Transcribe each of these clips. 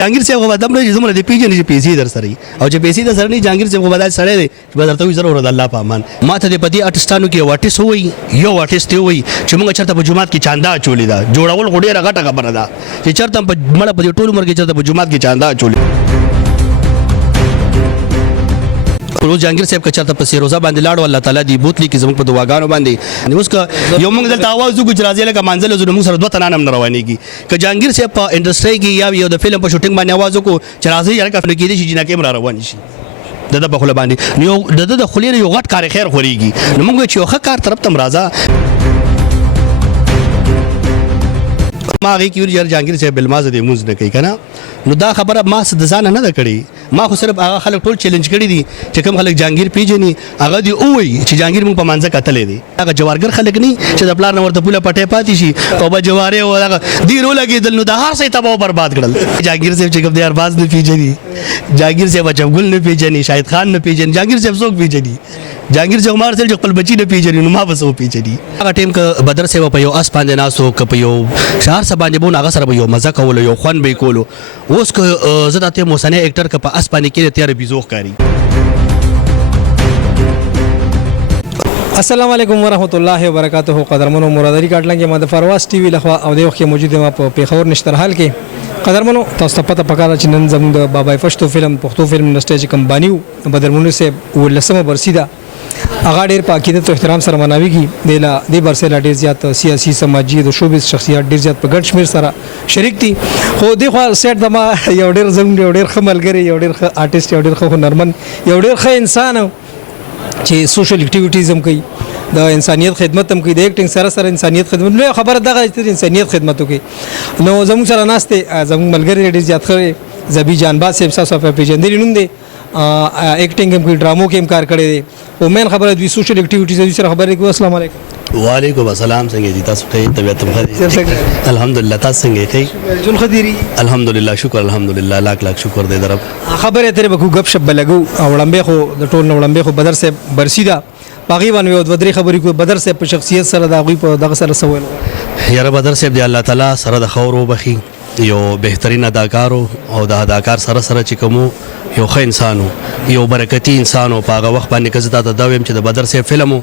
جهانگیر صاحب خو دم نه زموږ د پیجن چې پیسې در سره او چې پیسې در سره نه جهانگیر صاحب خو بدل سره دی چې بدل ته زره ور د الله په امان ماته د پدی آرټستانو کې واټس وای یو آرټست وای چې موږ چرته په جمعات کې چاندا چولې دا جوړول غوډه راغټه خبره ده چې چرته په مړه په ټول عمر کې چرته په جمعات کې چاندا چولې روز جهانگیر صاحب کا چرته په سیروزه باندې لاړو الله تعالی دی بوتلی کې زموږ په دعاګانو باندې اوس کا یو موږ دلته आवाज وکړو چې راځي لکه منځله زونه موږ سره دوه تنان هم روانيږي ک جهانگیر صاحب په انډستری کې یا یو د فلم په شوټینګ باندې आवाज وکړو چې راځي لکه فلم کې دي چې جنہ کیمرا روان شي د په خله باندې یو د خلیره یو غټ کار خیر خوريږي نو موږ چې یو ښه کار طرف تم راځه ما هغه کې ور جهانگیر صاحب بلمازه دی موز نه کوي کنه نو دا خبره ما د ځان نه ده کړې ما خو صرف هغه خلک ټول چیلنج کړی دي چې کوم خلک جهانگیر پیژني هغه دی اوي چې جهانگیر موږ په منځه کتلې دي هغه جوارګر خلک نه چې د پلان ورته پوله پټه پاتې شي او به جواره او هغه دی رو لګیدل نو د هر څه تباہ برباد کړل جهانگیر صاحب چې کوم دی ارباز نه پیژني جهانگیر صاحب چمګل نه پیژني شاهد خان نه پیژني جهانگیر صاحب څوک پیژني جهانگیر صاحب مار سره خپل بچی نه پیژني نو ما وسو پیژني هغه ټیم ک بدر صاحب په یو اس باندې ناسو ک په یو شهر سره باندې بون هغه سره یو مزه کول یو خوان به کولو اوس ک زړه ته موسنه اکټر ک په اس باندې کې تیار بيزوخ کاری السلام علیکم ورحمۃ اللہ وبرکاتہ قدرمنو مرادری کاټلنګ ما د فرواز ټي وی لخوا او د وخت موجود ما په پیښور نشترحال کې قدرمنو تاسو ته پته پکاره چې نن زموږ د بابای پښتو فلم پښتو فلم انډستری چې کمپانیو بدرمنو سے ولسمه برسیدا هغه ډېر په عقیدت او احترام سره مناويږي د برسه ډېر زیات سیاسي سماجی د شوبز شخصیت ډېر زیات په ګډ شمیر سره شریک دي خو د خو سیټ د ما یو ډېر زموږ یو ډېر خملګری یو ډېر آرټیست یو ډېر هنرمن یو ډېر ښه انسان چې سوشل اکټیویټیز هم کوي د انسانیت خدمت هم کوي د ایکټینګ سره سره انسانیت خدمت نو خبره دغه چې انسانیت خدمت کوي نو زموږ سره ناشته زموږ ملګری ډېر زیات خره زبی جانباز صاحب تاسو په پیژندل نوم دی ایکټینګ هم کوي ډرامو کې هم کار کړی دی او مین خبره د سوشل اکټیویټیز سره خبرې کوي السلام علیکم وعلیکم السلام څنګه دي تاسو ته طبيعت مخه الحمدلله تاسو څنګه ښه جون خديري الحمدلله شکر الحمدلله لاک لاک شکر دې درب خبره ترې بکو غب شپ لګو او لمبه خو د ټول نو لمبه خو بدر سے برسیدا باغی باندې یو ودري خبرې کو بدر سے په شخصیت سره دا غوي په دغه سره سوال یاره بدر صاحب دی الله تعالی سره د خورو بخي یو بهترین اداکار او د اداکار سره سره چې کوم یو ښه انسانو یو برکتی انسانو په هغه وخت باندې کزه دا دویم چې د بدر صاحب فلمو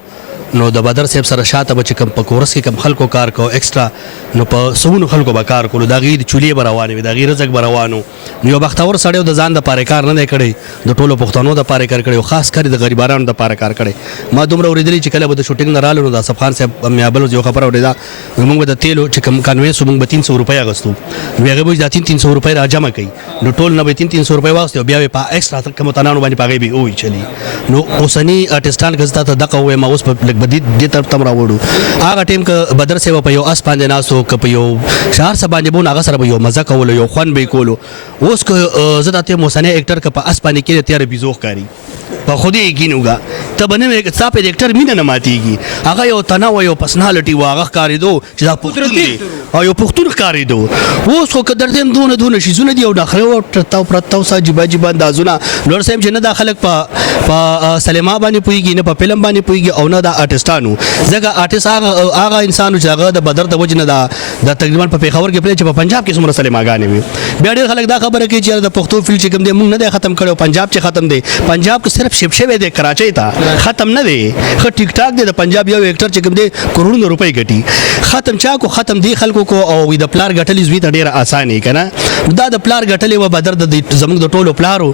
نو د بدر صاحب سره شاته بچ کم په کورس کې کم خلکو کار کو ایکسترا نو په سونو خلکو به کار کولو دا غیر چولې بروانه وي دا غیر رزق بروانو یو بختور سړیو د ځان د پاره کار نه کړي د ټولو پښتنو د پاره کار کړي او خاص کر د غریبانو د پاره کار کړي ما دومره اوریدلی چې کله به د شوټینګ نه رالو نو د صف خان صاحب میابل یو خبر اوریدا موږ د تیلو چې کم کانوینس موږ به 300 روپیا غستو نو هغه به د 300 روپیا را جمع کړي نو ټول نه به 300 روپیا واغستو بیا په ایکسترا کوم تنانو باندې پاګي به وي چلی نو اوسنی آرټستان غزتا ته دغه وې ما اوس په لګ بدی د طرف تم راوړو هغه ټیم ک بدر صاحب په یو اس باندې ناسو ک په یو شهر سره باندې بون هغه سره یو مزه کول یو خوان به کولو اوس ک زړه ته موسنه اکټر ک په اس باندې کې تیار بيزوخ کاری په خودي یقینوګه ته بنه یک صاحب اکټر مين نه ماتيږي هغه یو تنوع یو پرسنالټي واغه کاری دو چې دا پختون دی او یو پختون کاری دو اوس خو قدر دې دونه شي زونه دی او داخله او ترتاو پرتاو ساجيبه جيبه اندازونه نور سیم چې نه داخلك په سلیما باندې پويږي نه په فلم باندې پويږي او نه د آرټستانو ځکه آرټست هغه انسانو چې هغه د بدر د وجنه د تقریبا په پیښور کې پلی چې په پنجاب کې څومره سلیماګانې وي بیا ډېر خلک دا خبره کوي چې د پښتو فیلډ چې کوم دی موږ نه ختم کړو پنجاب چې ختم دی پنجاب کې صرف شپ شوی دی کراچۍ ته ختم نه دی خو ټیک ټاک دی د پنجاب یو ایکټر چې کوم دی کروڑونو روپۍ ګټي ختم چا کو ختم دی خلکو کو او د پلار ګټلې زوی ته ډېر اسانه کنه دا د پلار ګټلې و بدر د زموږ د ټولو پلارو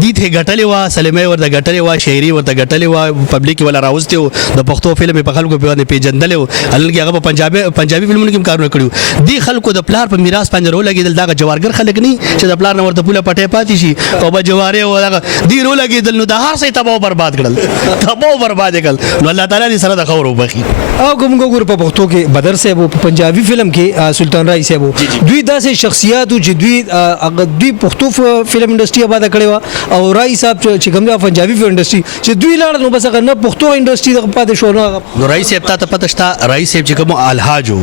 دی ته ګټلې و سلیمې ورته ګټلې و شاعري ورته ګټلې و پبليک ولا راوستي د پښتو فلم په خلکو په باندې پیجندل الګي هغه پنجابي فلمونو کې کارونه کړو دی خلکو د پلار په میراث باندې رو لګیدل دا جوارګر خلک نه چې د پلار نور ته پوله پټه پاتې شي او به جواره او هغه دی رو لګیدل نو د هر څه تباہ برباد کړل تباہ برباد کړل نو الله تعالی دې سره د خور وبخي او کوم ګور په پښتو کې بدر صاحب په پنجابي فلم کې سلطان رای صاحب دوی داسې شخصیت چې دوی پښتو فلم انډستری آباد کړي او رای صاحب چې کوم د پنجابي فلم انډستری چې دوی لاړ نو بس هغه نه پښتو انډستری د پاتې شو نو رای صاحب ته پته شته رای صاحب چې کوم الحاجو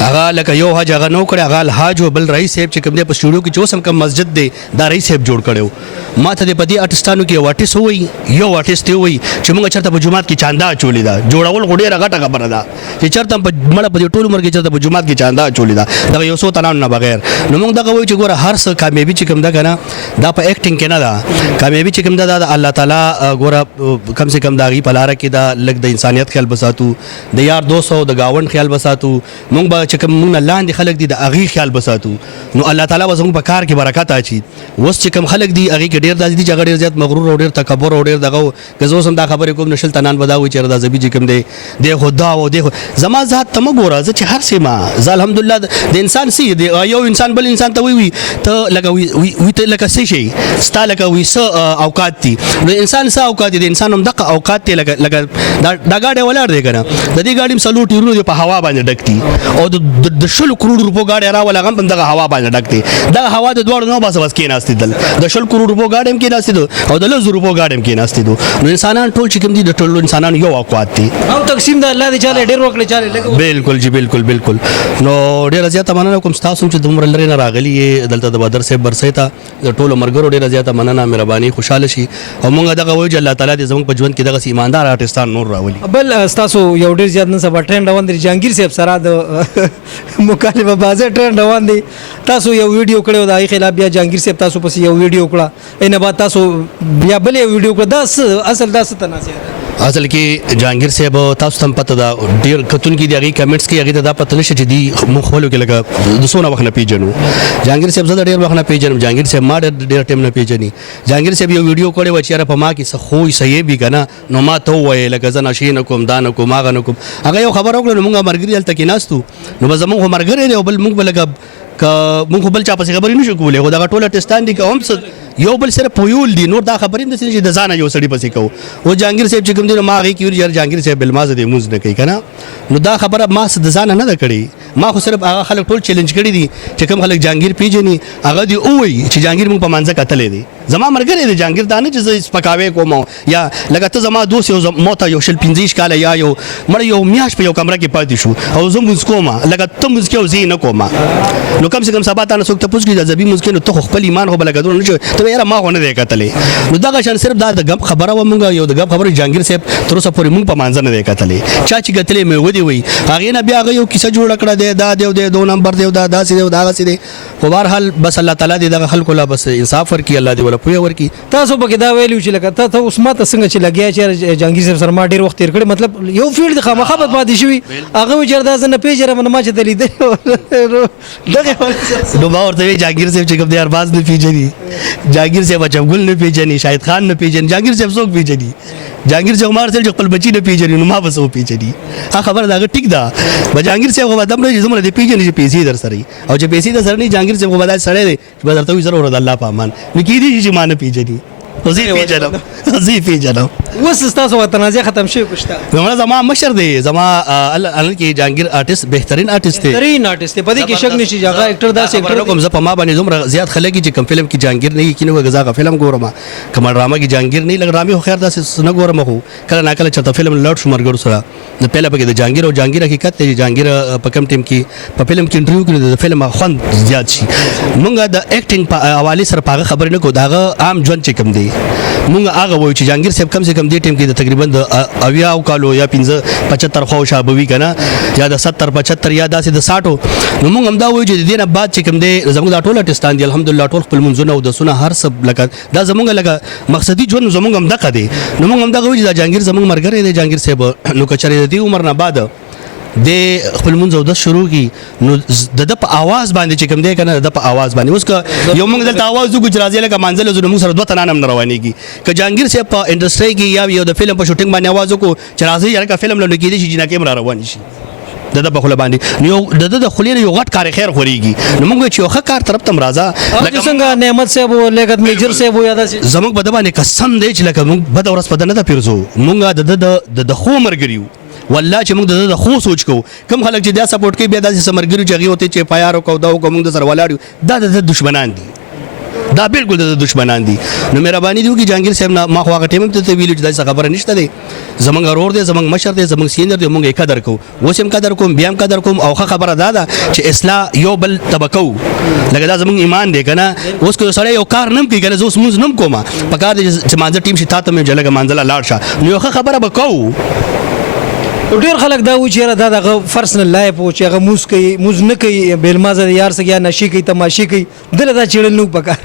هغه لکه یو حاج هغه نو کړی هغه الحاجو بل رای صاحب چې کوم د په سټوډیو کې چې اوسم کوم مسجد دی دا رای صاحب جوړ کړو ما ته د پدی آرټستانو کې آرټیست وي یو آرټیست وي چې موږ چرته په جمعات کې چاندا چولې ده جوړول غوډه راغټه خبره ده چې چرته په مړه په ټول عمر کې چرته په جمعات کې چاندا چولې ده دا یو څو تنان نه بغیر نو موږ دغه وایو چې ګوره هر څه کامیابی چې کوم ده کنه دا په ایکټینګ کې نه ده کامیابی چې کوم ده دا الله تعالی ګوره کم سے کم داغي پلاره کې دا لګ د انسانيت خیال بساتو د یار دوستو د گاوند خیال بساتو موږ به چې کوم موږ لاندې خلک دي د اغي خیال بساتو نو الله تعالی وزمو په کار کې برکات اچي وس چې کوم خلک دي اغي کې ډیر دي چې ډیر زیات مغرور او ډیر تکبر او ډیر دغه غزو سم دا خبره کوم نشل تنان بداوي چې دا زبي چې کوم دی د خدا او د زما ذات تم ګوره چې هر سیمه ز الحمدلله د انسان سي دی یو انسان بل انسان ته وي ته لکه وي ته لکه سي شي ستا لکه وي س اوقات دي نو انسان س اوقات دي انسان هم دغه اوقات ته لکه دا گاډي ولر دی کنه د دې گاډي سلوټ یورو په هوا باندې ډکتي او د شل کروڑ روپو گاډي را ولا غم دغه هوا باندې ډکتي دا هوا د دوړ نو بس کې ناستي دل د شل کروڑ روپو گاډي کې ناستي دو او د لزر روپو گاډي کې ناستي دو نو انسانان ټول چې کوم دي د ټول انسانان یو اوقات دي او تقسیم د الله دی چاله ډیر وکړي چاله بالکل جی بالکل نو ډیر زیاته مننه کوم تاسو چې دومره لري نه راغلی دلته د بدر صاحب برسېتا د ټولو مرګرو ډیر زیاته مننه مهرباني خوشاله شي او موږ دغه وایو چې الله تعالی دې زموږ په ژوند کې دغه ایماندار آرټستان نور راولي بل تاسو یو ډیر زیات نن سبا ټرند روان دي جهانگیر صاحب سره د مخالفه بازه ټرند روان دي تاسو یو ویډیو کړو د خلاف بیا جهانگیر صاحب تاسو پس یو ویډیو کړه اینه بعد تاسو بیا بل یو ویډیو کړه دا اصل دا څه تناسب اصل کې جهانگیر صاحب تاسو هم پته دا ډیر کتون کې دی کمنټس کې هغه دا پته نشي چې دی مخولو کې لګا د سونه وخت نه پیژنو جهانگیر صاحب زړه ډیر وخت نه پیژنم جهانگیر صاحب ما ډیر ټیم نه پیژني جهانگیر صاحب یو ویډیو کړی و چې را په ما کې څه خو صحیح به کنه نو ما ته وای لکه زنه شي نه کوم دا نه کوم هغه نه کوم هغه یو خبر وکړو موږ مرګري دلته کې ناستو نو به زموږ مرګري دی بل موږ بلګه ک موږ بل چا پسې خبرې نشو کولای خو دا ټوله ټستان دي کوم څه یو بل سره پویول دي نور دا خبرې د چې د ځانه یو سړی پسې کو او جهانگیر صاحب چې کوم دي ما هغه کې یار جهانگیر صاحب بل مازه دې موږ نه کوي کنه نو دا خبره ما د ځانه نه کړی ما خو صرف هغه خلک ټول چیلنج کړی دي چې کوم خلک جهانگیر پیژني هغه دی اوي چې جهانگیر موږ په منځه کتلې دي زما مرګره دي جهانگیر دانه چې سپکاوي کوم یا لکه ته زما دوست یو موته یو شل 15 کال یا یو مړ یو میاش په یو کمره کې پاتې شو او زه موږ کوم لکه ته موږ کې زی نه کوم نو کم سے کم سبا تاسو ته پوښتنه د زبي موږ کې نو ته خپل ایمان خو بلګدو نه چې ته یاره ما غو نه دی کتلې نو دا شان صرف دا د غب خبره و موږ یو د غب خبره جهانگیر صاحب تر اوسه پورې موږ په منځ نه دی کتلې چا چې کتلې مې ودی وي هغه نه بیا هغه یو کیسه جوړ کړه دی دا دی دو نمبر دی دا داسې دی دا غسې دی خو بهر حال بس الله تعالی دې دغه خلکو لا بس انصاف ورکړي الله دې ولا پوهه ورکړي تاسو په کې دا ویلو چې لکه ته اوس ماته څنګه چې لګیا چې جهانگیر صاحب سره ما ډیر وخت تیر کړی مطلب یو فیلډ د خامخا په پاتې شوی هغه وجردا زنه پیژره من ما چې دلی دی دغه نو ما ورته جهانگیر صاحب چې کوم دی ارباز نه پیژني جهانگیر صاحب چمګل نه پیژني شاهد خان نه پیژني جهانگیر صاحب څوک پیژني جهانگیر صاحب مار سره خپل بچی نه پیژني نو ما به څو پیژني ها خبر دا ټیک دا جهانگیر صاحب خو دم نه زموږ د پیژني چې پیسې در سره او چې پیسې در سره نه جهانگیر صاحب خو بدل سره دی چې بدل ته زره ور د الله پامان نو کې دي چې مان پیژني زی پیژنم وس تاسو تنازع ختم شوی پښتا زما زما مشر دی زما ال کې جهانگیر آرټیست بهترین آرټیست دی بهترین آرټیست دی په دې کې شک نشي هغه اکټر دا سیکټر کوم زه په ما باندې زما زیات خلک چې کوم فلم کې جهانگیر نه کینو غزا فلم ګورم کوم ډرامه کې جهانگیر نه لګ ډرامه خو خیر دا نه ګورم خو کله نه کله چته فلم لړ شمر ګور سره نو پهله پکې د جهانگیر او جهانگیر حقیقت دی جهانگیر په کوم ټیم کې په فلم کې انټرویو کې د فلم خوند زیات شي مونږ د اکټینګ په حواله سره پاغه خبر نه کو داغه عام ژوند چې کوم دی مونږ هغه وایو چې جهانگیر صاحب کم سے کم دې ټیم کې د تقریبا د اویا او کالو یا 75 خو شابوي کنه یا د 70 75 یا داسې د 60 نو مونږ هم دا وایو چې دینه بعد چې کوم دې زموږ د ټوله ټستان دی الحمدلله ټول خپل منځونه او د سونه هر څه لکه دا زموږ لکه مقصدی ژوند زموږ هم دغه دی نو مونږ هم دا وایو چې د جهانگیر زموږ مرګره دی جهانگیر صاحب نو کچره دی عمر نه بعد د خپل منځ او د شروع کی نو د په आवाज باندې چې کوم دی کنه د په आवाज باندې اوس یو موږ دلته आवाज وګ راځي لکه منځله زونه موږ سره دوه تنان هم روانيږي ک جهانگیر صاحب په انډستری کې یا یو د فلم په شوټینګ باندې आवाज وکړو چې راځي یاره فلم لنډ کېږي چې جنا کیمرا روان شي د په خله باندې نو د خلیره یو غټ کار خیر خوريږي نو موږ چې یو ښه کار طرف تم راځه لکه څنګه نعمت صاحب او لګت میجر صاحب یا داسې زموږ بده باندې قسم دی چې لکه موږ بده ورځ پدنه ته پیرزو موږ د خو مرګریو والله چې موږ د خو سوچ کو کم خلک چې دا سپورټ کوي بیا داسې سمرګریو چې هغه وته چې پایارو کو دا کوم د سره ولاړو دا د دشمنان دي دا بالکل د دشمنان دي. نو مهرباني دی وکړي جهانگیر صاحب نه ما خو هغه ټیم ته ویلو چې دا خبره نشته دی. زمونږ ورور دی، زمونږ مشر دی، زمونږ سینیئر دی، مونږ یې قدر کوو، اوس هم قدر کوم، بیا هم قدر کوم. او ښه خبره دا ده چې اصلاح یو بل طبقو لکه دا زمونږ ایمان دی کنه. اوس که سړی یو کار نم کوي کنه، زه اوس مونځ نم کوم، په کار دی چې مانځه ټیم شي تا ته مې جلګه مانځله لاړ شه، نو یو ښه خبره به کوو. ډیر خلک دا و چې دا دغه پرسنل لایف او چې هغه موز نه کوي بیل مازه یار سره یا نشي کوي تماشي کوي دله دا چیرل نو پکار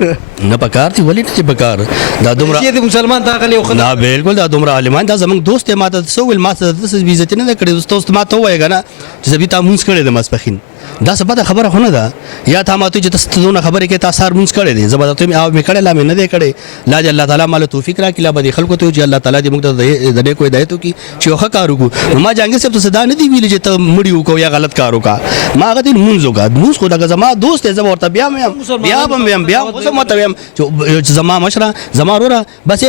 نه پکار دی ولی نه پکار دا دومره چې مسلمان ته غلي خو نه بالکل دا دومره عالمان دا زمونږ دوست ماته سوول ماته د عزت نه کړی دوست ماته وایي کنه چې زبې تا مونږ کړی د مسپخین دا څه بده خبره خونه ده یا تا ماته چې تاسو دونه خبره کې تاسو مونږ کړی دي زبردست مې او مې کړی لا مې نه دی کړی لا الله تعالی مال توفیق راکړي لا به خلکو ته چې الله تعالی دې موږ ته د دې کوی دایته کی چې یو ښه کار وکړو. ما جهانگیر صاحب ته صدا نه دی ویل چې ته مړی وکړو یا غلط کار وکړه. ما هغه دې مونږ وکړ مونږ خو دا زما دوست دی زما ورته بیا اوس ماته ویم چې زما مشره زما وروره بس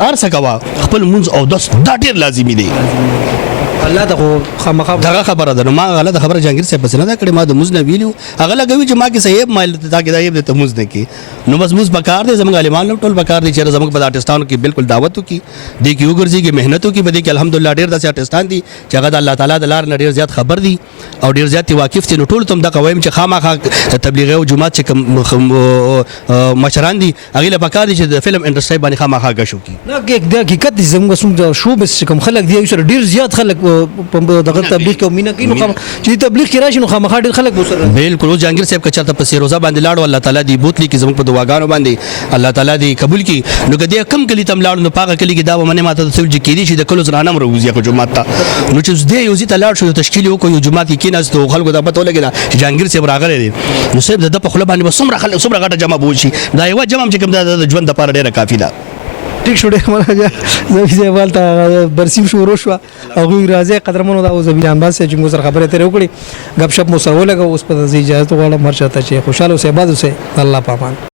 ارسه کوا خپل مونږ او دوست دا ډیر لازمي دی. الله ته خامخا دغه خبره ده. نو ما غلطه خبره جهانگیر صاحب پس نه دا کړې، ما د موز نه ویلو هغه لګوي چې ما کې صحیح مایل ته کې دا یې ته موز نه کې. نو بس موز بکار دي زموږ عالمان ټول بکار دي چې زموږ په آرټستانو کې بالکل دعوت وکي دي کې وګرځي کې مهنتو کې بده کې الحمدلله ډېر داسې آرټستان دي چې هغه د الله تعالی د لار نه ډېر زیات خبر دي او ډېر زیات واقف دي. نو ټول تم دا قوایم چې خامخا تبلیغ او جماعت چې مشران دي هغه له بکار دي چې د فلم انډستری باندې خامخا غشو کی. نه کې د حقیقت زموږ سم شو بس کوم خلک دی سره ډېر زیات خلک دغه تبلیغ کوي مینه کوي. نو چې تبلیغ کې راشي نو خامخا ډېر خلک وسره بالکل جهانگیر صاحب کچا ته په سیروزه باندې لاړو الله تعالی دې بوتلی کې زموږ په دعاګانو باندې الله تعالی دې قبول کړي. نو کدی کم کلی تم لاړو نو پاګه کلی کې دا ومنه ماته څه چې کېدی شي د کلو زرانم روزي کو جمعه ته نو چې دې یو ځای ته لاړ شو تشکیل وکړو جمعه کې کیناست او خلکو دا پته ولګی چې جهانگیر صاحب راغلی دي. نو صاحب د په خپل باندې څومره خلک څومره غټه جمع بوشي دا یو جمع چې کوم د ژوند لپاره ډیره کافی ده. ټیک شو ډېر مراجع زوی والته برسیم شروع شو او غوی راځي قدرمنو دا زوی جانباز چې موږ سره خبره ترې وکړي غب شپ مو سره ولګو اوس په اجازه غواړم مرشته چې خوشاله اوسه آباد اوسه الله پامان.